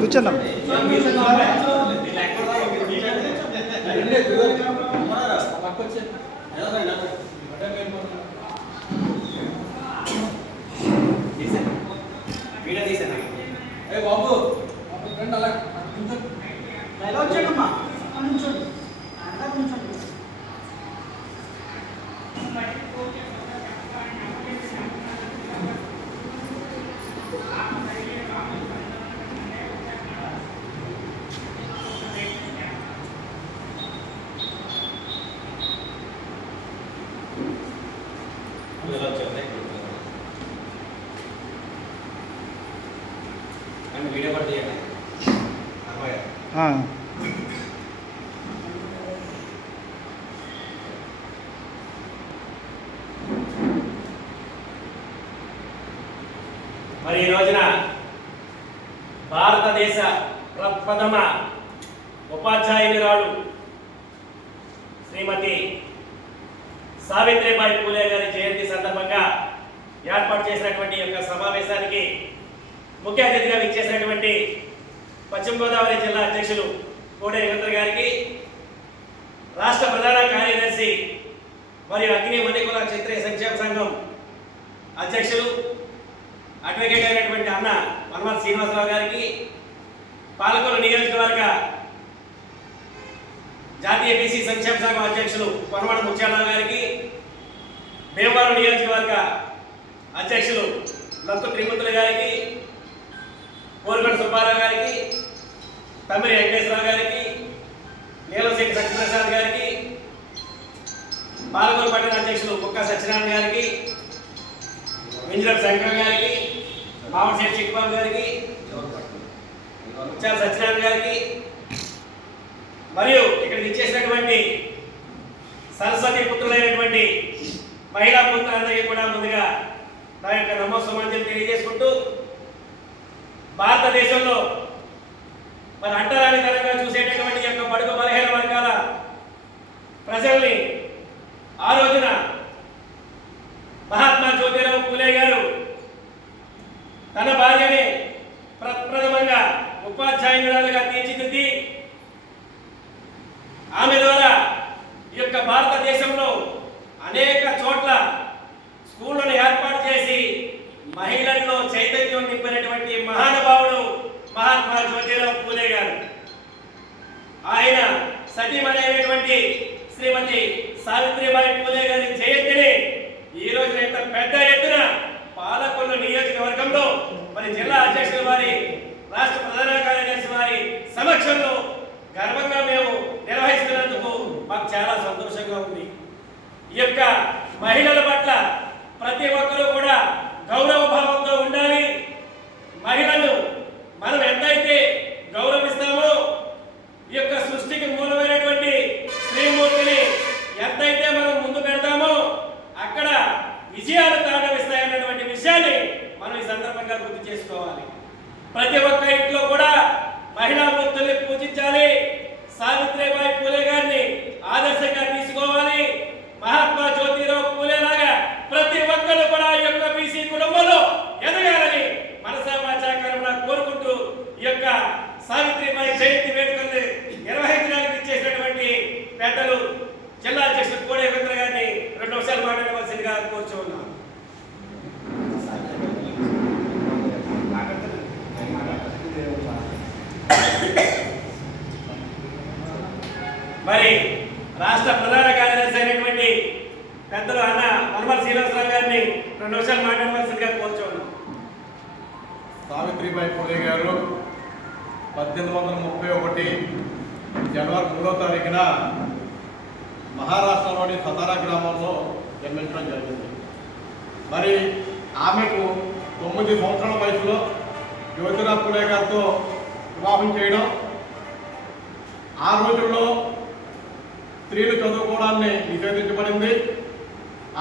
కూర్చున్నాం. బాబు అలా వచ్చాడమ్మా కొంచెం కొంచెం వీడియో పడితే మరి ఈ రోజున భారతదేశ ప్రథమ ఉపాధ్యాయురాలు శ్రీమతి సావిత్రిబాయి పూలే గారి జయంతి సందర్భంగా ఏర్పాటు చేసినటువంటి యొక్క సమావేశానికి ముఖ్య అతిథిగా విచ్చేసినటువంటి పశ్చిమ గోదావరి జిల్లా అధ్యక్షులు కోడే రవీంద్ర గారికి, రాష్ట్ర ప్రధాన కార్యదర్శి మరియు అగ్ని వనికుల క్షత్రియ సంక్షేమ సంఘం అధ్యక్షులు అడ్వకేట్ అయినటువంటి అన్న వనమల్ శ్రీనివాసరావు గారికి, పాలకొల్లు నియోజకవర్గ జాతీయ బీసీ సంక్షేమ సంఘం అధ్యక్షులు కొనవాడ ముత్యాలరావు గారికి, భీమవరం నియోజకవర్గ అధ్యక్షులు లంతు త్రిమూర్తుల గారికి, కోరుగడ సుబ్బారావు గారికి, తమ్మిరి వెంకటేశ్వరరావు గారికి, నీలశెట్టి సత్యప్రసాద్ గారికి, పాలకొల్లు పట్టణ అధ్యక్షులు కుక్క సత్యనారాయణ గారికి, వింజరపు శంకర్ గారికి, మామశెట్టి చిక్కుబాబు గారికి, ముత్యాల సత్యనారాయణ గారికి, మరియు ఇక్కడికి ఇచ్చేసినటువంటి సరస్వతి పుత్రులైనటువంటి మహిళా పుత్రులందరికీ కూడా ముందుగా నా యొక్క నమో సమాజం తెలియజేసుకుంటూ, భారతదేశంలో మరి అంటరానితనంగా చూసేటటువంటి యొక్క బడుగు బలహీన వర్గాల ప్రజల్ని ఆ రోజున మహాత్మా జ్యోతిరావు పూలే గారు తన భార్యని ప్రప్రథమంగా ఉపాధ్యాయురాలుగా తీర్చిదిద్ది ఆమె ద్వారా ఈ యొక్క భారతదేశంలో అనేక చోట్ల స్కూళ్లను ఏర్పాటు చేసి మహిళల్లో చైతన్యం నింపినటువంటి మహానుభావుడు మహాత్మా జ్యోతిరావు పూలే గారు. ఆయన సతీమణైనటువంటి శ్రీమతి సావిత్రిబాయి పూలే గారి జయంతిని ఈ రోజు ఎంత పెద్ద ఎత్తున పాలకొల్లు నియోజకవర్గంలో మరి జిల్లా అధ్యక్షుల వారి, రాష్ట్ర ప్రధాన కార్యదర్శి వారి సమక్షంలో గర్వంగా మేము నిర్వహిస్తున్నందుకు మాకు చాలా సంతోషంగా ఉంది. ఈ యొక్క మహిళల పట్ల ప్రతి ఒక్కరూ కూడా గౌరవ భావంతో ఉండాలి. మహిళలు మనం ఎంతైతే గౌరవిస్తామో, ఈ యొక్క సృష్టికి మూలమైనటువంటి శ్రీమూర్తిని ఎంతైతే మనం ముందు పెడతామో అక్కడ విజయాలు తాండవిస్తాయన్నటువంటి విషయాన్ని మనం ఈ సందర్భంగా గుర్తు చేసుకోవాలి. ప్రతి ఒక్క ఇంట్లో కూడా మహిళా మూర్తుల్ని పూజించాలి. సావిత్రిబాయి పూలే గారిని ఆదర్శంగా తీసుకోవాలి. మహాత్మా జ్యోతిరావు పూలే లాగా ప్రతి ఒక్కరు కూడా ఈ యొక్క బీసీ కుటుంబంలో ఎదగాలని మనసా వాచాకరమున కోరుకుంటూ ఈ యొక్క సావిత్రిబాయి జయంతి వేడుకల్ని నిర్వహించడానికి ఇచ్చేసినటువంటి పెద్దలు జిల్లా అధ్యక్షులు కోడే రవీంద్ర గారిని 2 నిమిషాలు మాట్లాడవలసిందిగా కోరుచున్నాను. మరి రాష్ట్ర ప్రధాన కార్యదర్శి అయినటువంటి పెద్దలు అన్న వనమల్ శ్రీనివాసరావు గారిని 2 నిమిషాలు మాట్లాడవలసిందిగా కోరుచున్నాను. సావిత్రిబాయి పూలే గారు 1831 జనవరి 3వ తారీఖున మహారాష్ట్రలోని సతారా గ్రామంలో జన్మించడం జరిగింది. మరి ఆమెకు 9 సంవత్సరాల వయసులో జ్యోతిరావు పూలే గారితో వివాహం చేయడం, ఆ రోజుల్లో స్త్రీలు చదువుకోవడాన్ని నిషేధించబడింది.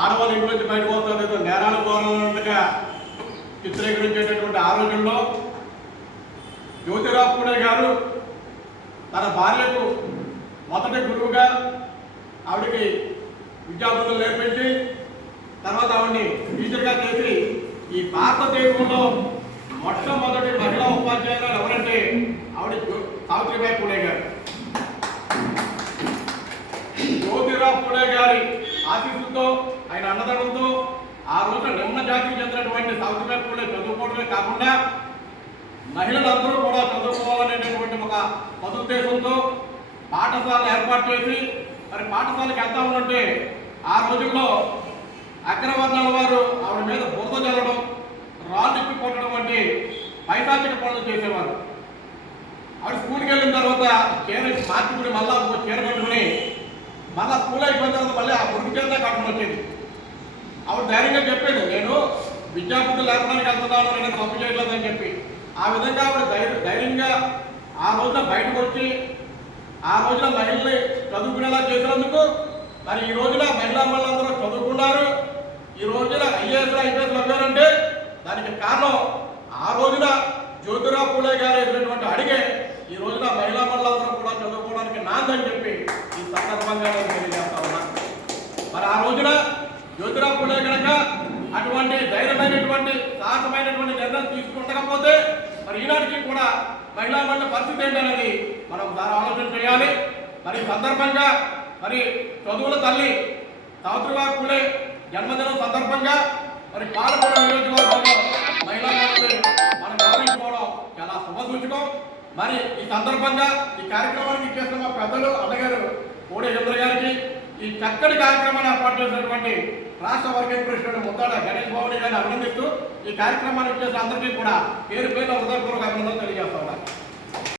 ఆడవాళ్ళు ఇంటి నుంచి బయటకు వస్తారు నేరాలు కోరాలన్నట్టుగా చిత్రీకరించేటటువంటి ఆ రోజుల్లో జ్యోతిరావు పూలే గారు తన భార్యకు మొదటి గురువుగా ఆవిడకి విద్యాబుద్ధులు నేర్పించి తర్వాత ఆవిడ్ని టీచర్గా చేసి ఈ భారతదేశంలో మొట్టమొదటి మహిళా ఉపాధ్యాయులు ఎవరంటే ఆవిడ సావిత్రిబాయి పూలే గారు. జ్యోతిరావు పూలే గారి ఆశీస్సులతో, ఆయన అన్నదడంతో ఆ రోజు నిమ్న జాతికి చెందినటువంటి సావిత్రిబాయి పూలే చదువుకోవడమే కాకుండా మహిళలందరూ కూడా చదువుకోవాలనేటటువంటి ఒక సదుద్దేశంతో పాఠశాలను ఏర్పాటు చేసి, మరి పాఠశాలకు వెళ్తా ఉంటే ఆ రోజుల్లో అగ్రవర్ణాల వారు ఆవిడ మీద బురద జల్లడం, రాళ్ళు ఇప్పి కొట్టడం వంటి పైశాచిక పనులు చేసేవారు. ఆవిడ స్కూల్కి వెళ్ళిన తర్వాత చీర మార్చుకుని మళ్ళా చీర కట్టుకుని మళ్ళా స్కూల్ అయిపోయిన తర్వాత మళ్ళీ ఆ బురికి చీరనే కట్టుకుని వచ్చేది. ఆవిడ ధైర్యంగా చెప్పేది, నేను విద్యాబుద్ధులు లేపడానికి వెళ్తున్నాను, నేను తప్పు చేయట్లేదని చెప్పి. ఆ విధంగా ఆవిడ ధైర్యంగా ఆ రోజున బయటకు వచ్చి ఆ రోజున మహిళల్ని చదువుకునేలా చేసినందుకు మరి ఈ రోజున మహిళా వాళ్ళందరూ చదువుకున్నారు. ఈ రోజున ఐఏఎస్ ఐపీఎస్ అవ్వారంటే దానికి కారణం ఆ రోజున జ్యోతిరావు పూలే గారు వేసినటువంటి అడిగే ఈ రోజున మహిళా వాళ్ళందరూ కూడా చదువుకోవడానికి నాందని చెప్పి ఈ సందర్భంగా నేను తెలియజేస్తా ఉన్నా. మరి ఆ రోజున జ్యోతిరావు పూలే కనుక అటువంటి ధైర్యమైనటువంటి సాహసమైనటువంటి నిర్ణయం తీసుకుంటకపోతే మరి ఈనాటికి కూడా మహిళా మండలి పరిస్థితి ఏంటనేది మనం దాని ఆలోచన చేయాలి. మరి సందర్భంగా మరి చదువుల తల్లి సావిత్రిబాయి పూలే జన్మదినం సందర్భంగా మరి పాలకొండ నియోజకవర్గంలో మహిళా మండలి మనం గౌరవించుకోవడం చాలా శుభసూచకం. మరి ఈ సందర్భంగా ఈ కార్యక్రమానికి ఇచ్చేసిన మా పెద్దలు అన్నగారు కోడే చంద్ర గారికి, ఈ చక్కటి కార్యక్రమాన్ని ఏర్పాటు చేసినటువంటి రాష్ట్ర వర్కింగ్ ప్రెసిడెంట్ ముద్దాడ గణేష్ బాబు గారిని అభినందిస్తూ ఈ కార్యక్రమాన్ని ఇచ్చేసిన అందరికీ కూడా పేరు పేరు హృదయపూర్వక అభినందనలు తెలియజేస్తా ఉన్నారు.